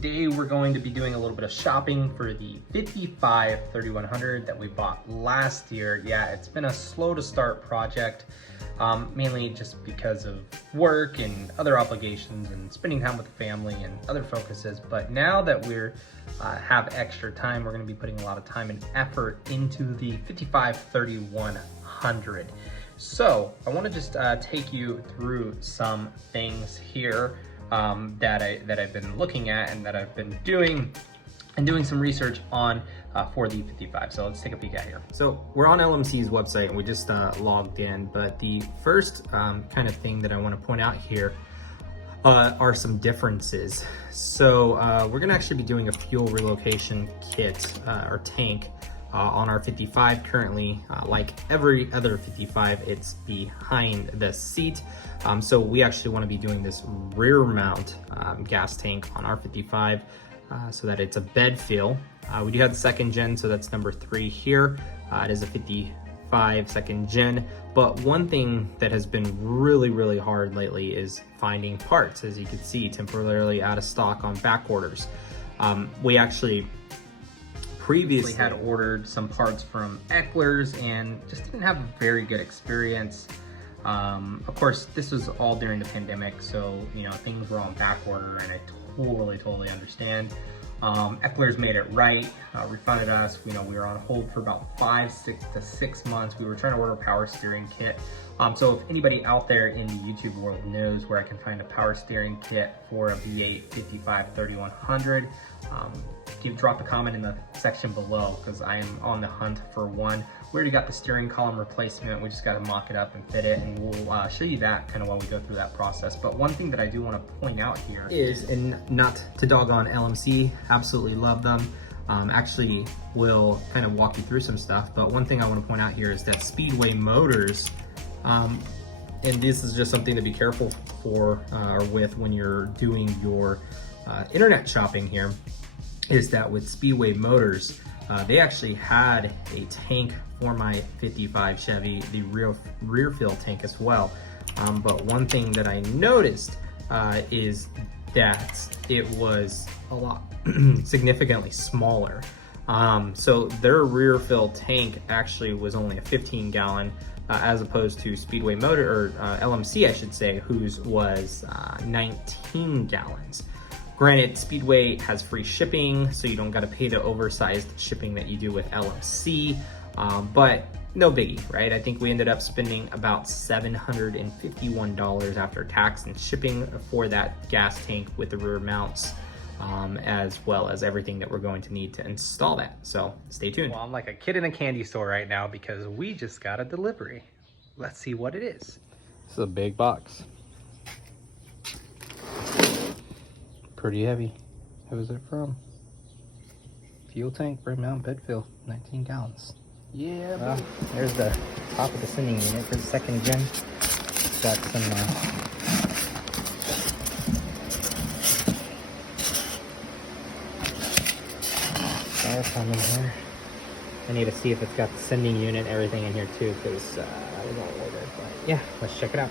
today we're going to be doing a little bit of shopping for the 55 3100 that we bought last year. Yeah, it's been a slow to start project, mainly just because of work and other obligations and spending time with the family and other focuses. But now that we're have extra time, we're going to be putting a lot of time and effort into the 55 3100. So I want to just take you through some things here that I've been looking at and that I've been doing some research on for the 55. So let's take a peek at here. So we're on LMC's website and we just logged in, but the first kind of thing that I want to point out here are some differences. So we're gonna actually be doing a fuel relocation kit or tank on our 55 currently. Like every other 55, it's behind the seat. So we actually want to be doing this rear mount gas tank on our 55 so that it's a bed fill. We do have the second gen, so that's number 3 here. It is a 55 second gen, but one thing that has been really hard lately is finding parts. As you can see, temporarily out of stock on back orders. We actually previously had ordered some parts from cklers and just didn't have a very good experience. Of course, this was all during the pandemic, so you know, things were on back order, and I totally understand. cklers made it right, refunded us. You know, we were on hold for about 6 to 6 months. We were trying to order a power steering kit. So if anybody out there in the YouTube world knows where I can find a power steering kit for a V8 55 3100, drop a comment in the section below, because I am on the hunt for one. We already got the steering column replacement. We just got to mock it up and fit it, and we'll show you that kind of while we go through that process. But one thing that I do want to point out here is, and not to dog on LMC, absolutely love them. Actually will kind of walk you through some stuff, but one thing I want to point out here is that Speedway Motors, and this is just something to be careful for or with when you're doing your internet shopping here, is that with Speedway Motors, they actually had a tank for my 55 Chevy, the rear fill tank as well. But one thing that I noticed is that it was a lot significantly smaller. So their rear fill tank actually was only a 15 gallon as opposed to Speedway Motor, or LMC I should say, whose was 19 gallons. Granted, Speedway has free shipping, so you don't got to pay the oversized shipping that you do with LMC, but no biggie, right? I think we ended up spending about $751 after tax and shipping for that gas tank with the rear mounts, as well as everything that we're going to need to install that. So stay tuned. Well, I'm like a kid in a candy store right now because we just got a delivery. Let's see what it is. This is a big box. Pretty heavy. Who is it from? Fuel tank, rear mount, bed fill, 19 gallons. Yeah. There's the top of the sending unit for the second gen. It's got some styrofoam in here. I need to see if it's got the sending unit and everything in here too, because I was all ordered. But yeah, let's check it out.